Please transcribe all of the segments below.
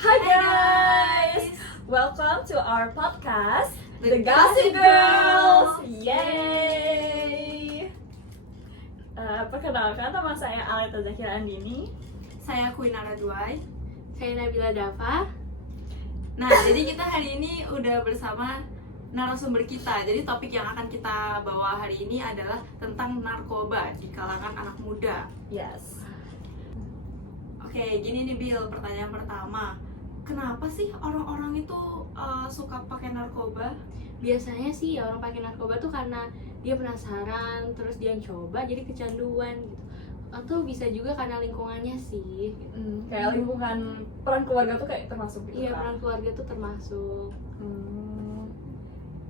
Hi guys! Welcome to our podcast, The Gossip Girls! Yay! Perkenalkan, nama saya Aleta Zakira Andini. Saya Queen Araduai. Saya Nabila Dava. Nah, jadi kita hari ini udah bersama narasumber kita. Jadi topik yang akan kita bawa hari ini adalah tentang narkoba di kalangan anak muda. Yes. Oke, gini nih Bill, pertanyaan pertama. Kenapa sih orang-orang itu suka pakai narkoba? Biasanya sih orang pakai narkoba tuh karena dia penasaran, terus dia coba jadi kecanduan gitu. Atau bisa juga karena lingkungannya sih. Kayak lingkungan peran keluarga tuh kayak termasuk gitu. Iya, kan? peran keluarga tuh termasuk.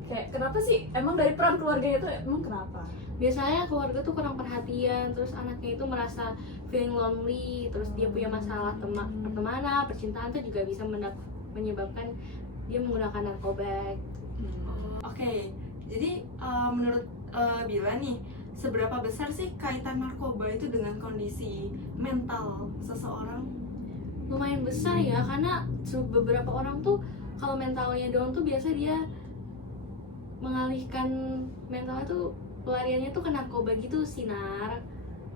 Kayak kenapa sih? Emang dari peran keluarganya tuh emang kenapa? Biasanya keluarga tuh kurang perhatian, terus anaknya itu merasa feeling lonely, terus dia punya masalah pertemanan, percintaan tuh juga bisa menyebabkan dia menggunakan narkoba. Oke, jadi menurut Bila nih, seberapa besar sih kaitan narkoba itu dengan kondisi mental seseorang? Lumayan besar ya, karena beberapa orang tuh kalau mentalnya doang tuh biasa dia mengalihkan mentalnya tuh, pelariannya tuh ke narkoba gitu, sinar.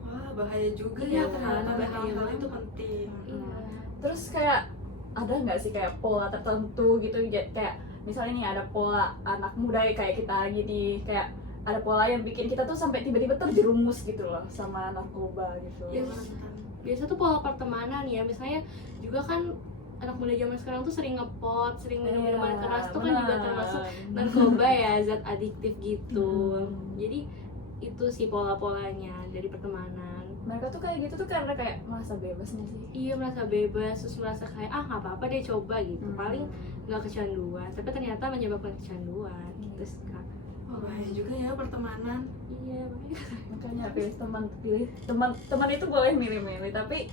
Wah, bahaya juga Iya, ya, ternyata bahaya mental banget. itu penting. Iya. Terus kayak ada nggak sih kayak pola tertentu gitu, kayak misalnya nih ada pola anak muda kayak kita gini, kayak ada pola yang bikin kita tuh sampai tiba-tiba terjerumus gitu loh sama narkoba gitu. Iya. Biasa tuh pola pertemanan ya, misalnya juga kan anak muda zaman sekarang tuh sering ngepot, sering minum minuman keras tuh kan juga termasuk narkoba ya, zat adiktif gitu. Jadi itu sih pola-polanya dari pertemanan. Mereka tuh kayak gitu tuh karena kayak merasa bebas nih sih. Iya, merasa bebas, terus merasa kayak nggak apa-apa deh coba gitu, paling nggak kecanduan, tapi ternyata menyebabkan kecanduan gitu sih Kak. Oh, bahaya juga ya pertemanan. Iya, Makanya pilih teman itu boleh milih-milih, tapi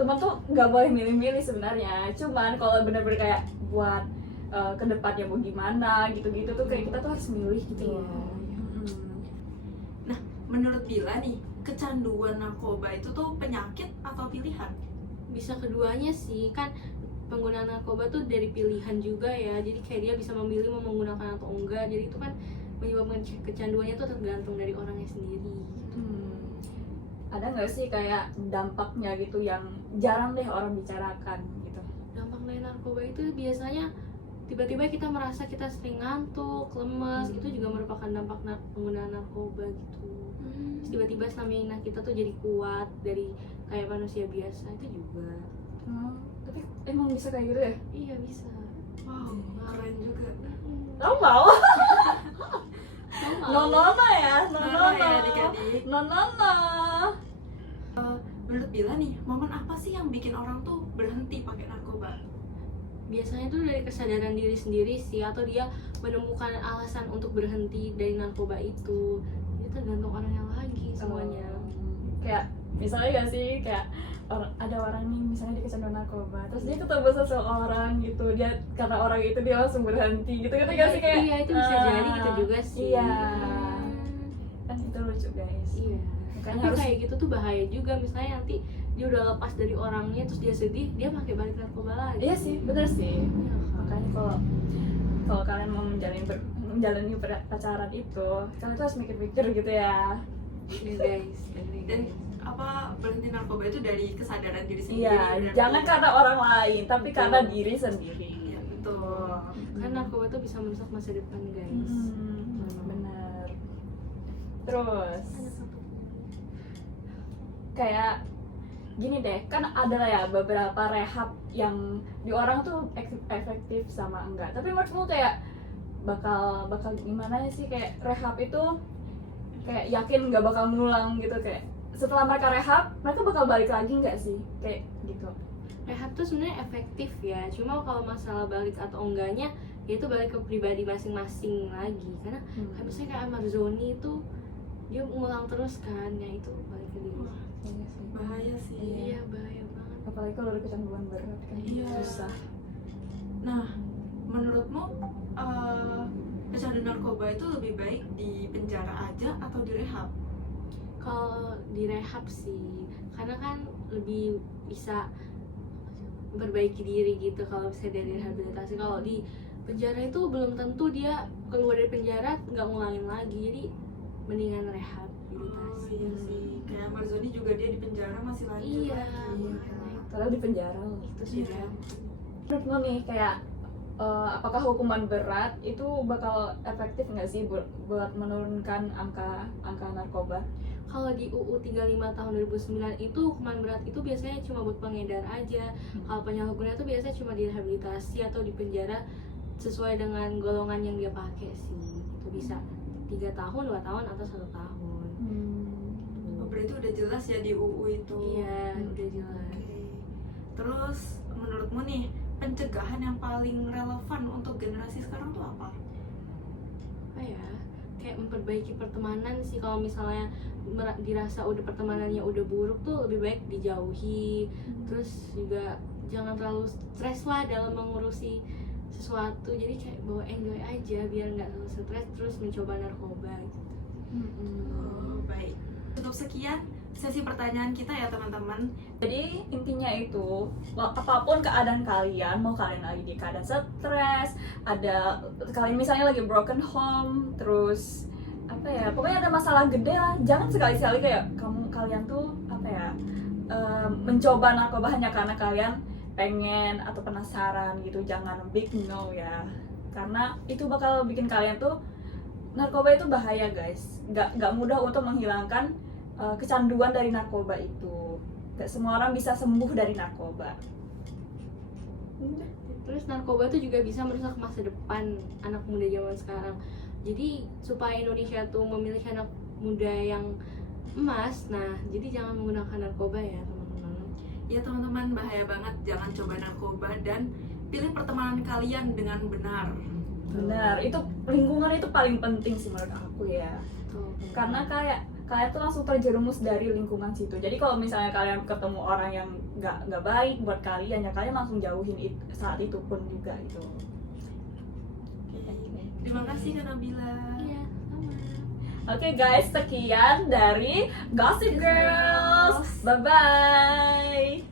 teman tuh nggak boleh milih-milih sebenarnya. Cuman kalau bener-bener kayak buat kedepannya mau gimana gitu-gitu tuh kayak kita tuh harus milih gitu Iya. loh. Nah, menurut Bila nih, kecanduan narkoba itu tuh penyakit atau pilihan? bisa keduanya sih, kan penggunaan narkoba tuh dari pilihan juga ya, jadi kayak dia bisa memilih mau menggunakan atau enggak, jadi itu kan menyebabkan kecanduannya tuh tergantung dari orangnya sendiri. Ada nggak sih kayak dampaknya gitu yang jarang deh orang bicarakan gitu? Dampak dari narkoba itu biasanya tiba-tiba kita merasa kita sering ngantuk, lemes, itu juga merupakan dampak penggunaan narkoba gitu. Terus tiba-tiba stamina kita tuh jadi kuat dari kayak manusia biasa, itu juga. Tapi emang bisa kayak gitu ya? Iya, bisa. Wow, keren juga. Kamu mau? Mau. Nonona ya, Nonona ya, adik-adik. Nonona. Menurut Bila nih, momen apa sih yang bikin orang tuh berhenti pakai narkoba? Biasanya tuh dari kesadaran diri sendiri sih, atau dia menemukan alasan untuk berhenti dari narkoba itu. Jadi tergantung orangnya lagi semuanya. Kayak misalnya gak sih kayak ada orang nih misalnya dia kecanduan narkoba, terus dia ketemu seseorang gitu, dia karena orang itu dia langsung berhenti gitu gak sih kayak? Iya, itu bisa jadi gitu juga sih. Iya. Kan itu lucu guys. Iya. Makanya Tapi harus kayak gitu tuh bahaya juga, misalnya nanti dia udah lepas dari orangnya terus dia sedih, dia pakai balik narkoba lagi. iya sih, bener sih. Iya. Makanya kalau kalian mau menjalani pacaran itu, kalian tuh harus mikir-mikir gitu ya. Iya guys. Dan berhenti narkoba itu dari kesadaran diri sendiri. Iya, berarti. jangan karena orang lain, tapi Betul. karena diri sendiri. Iya, betul. Kan narkoba tuh bisa merusak masa depan guys. Bener. Terus Ada satu. kayak gini deh, kan ada lah ya beberapa rehab yang di orang tuh efektif sama enggak. Tapi menurutmu kayak bakal gimana sih kayak rehab itu kayak yakin nggak bakal ngulang gitu, kayak setelah mereka rehab mereka bakal balik lagi nggak sih kayak gitu? Rehab tuh sebenarnya efektif ya, cuma kalau masalah balik atau enggaknya ya itu balik ke pribadi masing-masing lagi. Karena kayak misalnya kayak Amarzoni itu dia ngulang terus kan, ya itu balik ke diri. Iya sih. Bahaya sih. Iya, bahaya banget. Apalagi kalau udah kecanduan berat kan. Iya. Susah. Nah, menurutmu pecandu narkoba itu lebih baik di penjara aja atau di rehab? Kalau di rehab sih, karena kan lebih bisa memperbaiki diri gitu. Kalau misalnya dari rehabilitasi, kalau di penjara itu belum tentu dia keluar dari penjara nggak ngulangin lagi, jadi mendingan rehabilitasi. Iya sih, kayak Marzoni juga dia di penjara masih lanjut Iya, lagi. Padahal di penjara loh. itu sih Iya. Ren. Menurut lo nih kayak apakah hukuman berat itu bakal efektif nggak sih buat menurunkan angka narkoba? Kalau di UU 35 tahun 2009 itu hukuman berat itu biasanya cuma buat pengedar aja. Kalau penyalahgunanya itu biasanya cuma direhabilitasi atau di penjara sesuai dengan golongan yang dia pakai sih. Itu bisa 3 tahun, 2 tahun atau 1 tahun. Oh, berarti udah jelas ya di UU itu. Iya, udah jelas. Oke. Terus menurutmu nih, pencegahan yang paling relevan untuk generasi sekarang tuh apa? Apa ya? Kayak memperbaiki pertemanan sih. Kalau misalnya dirasa udah pertemanannya udah buruk tuh lebih baik dijauhi. Terus juga jangan terlalu stres lah dalam mengurusi sesuatu, jadi kayak bawa enjoy aja biar nggak terlalu stres terus mencoba narkoba gitu. Oh, baik. Cukup sekian sesi pertanyaan kita ya teman-teman. Jadi intinya itu, apapun keadaan kalian, mau kalian lagi di keadaan stres, ada kalian misalnya lagi broken home, terus apa ya, pokoknya ada masalah gede lah, jangan sekali-sekali kayak kalian tuh apa ya, mencoba narkoba hanya karena kalian pengen atau penasaran gitu. Jangan big no ya, karena itu bakal bikin kalian tuh, narkoba itu bahaya guys, nggak mudah untuk menghilangkan kecanduan dari narkoba itu. Gak semua orang bisa sembuh dari narkoba. Terus narkoba tuh juga bisa merusak masa depan anak muda zaman sekarang. Jadi supaya Indonesia tuh memiliki anak muda yang emas, nah jadi jangan menggunakan narkoba ya teman-teman. Ya teman-teman, bahaya banget, jangan coba narkoba dan pilih pertemanan kalian dengan benar. Benar, itu lingkungan itu paling penting sih menurut aku ya. Tuh. Karena kayak kalian tuh langsung terjerumus dari lingkungan situ. Jadi kalau misalnya kalian ketemu orang yang nggak baik buat kalian, ya kalian langsung jauhin saat itu pun juga itu. Terima kasih Kak Nabila. Iya, sama. Oke guys, sekian dari Gossip Girls. Bye bye.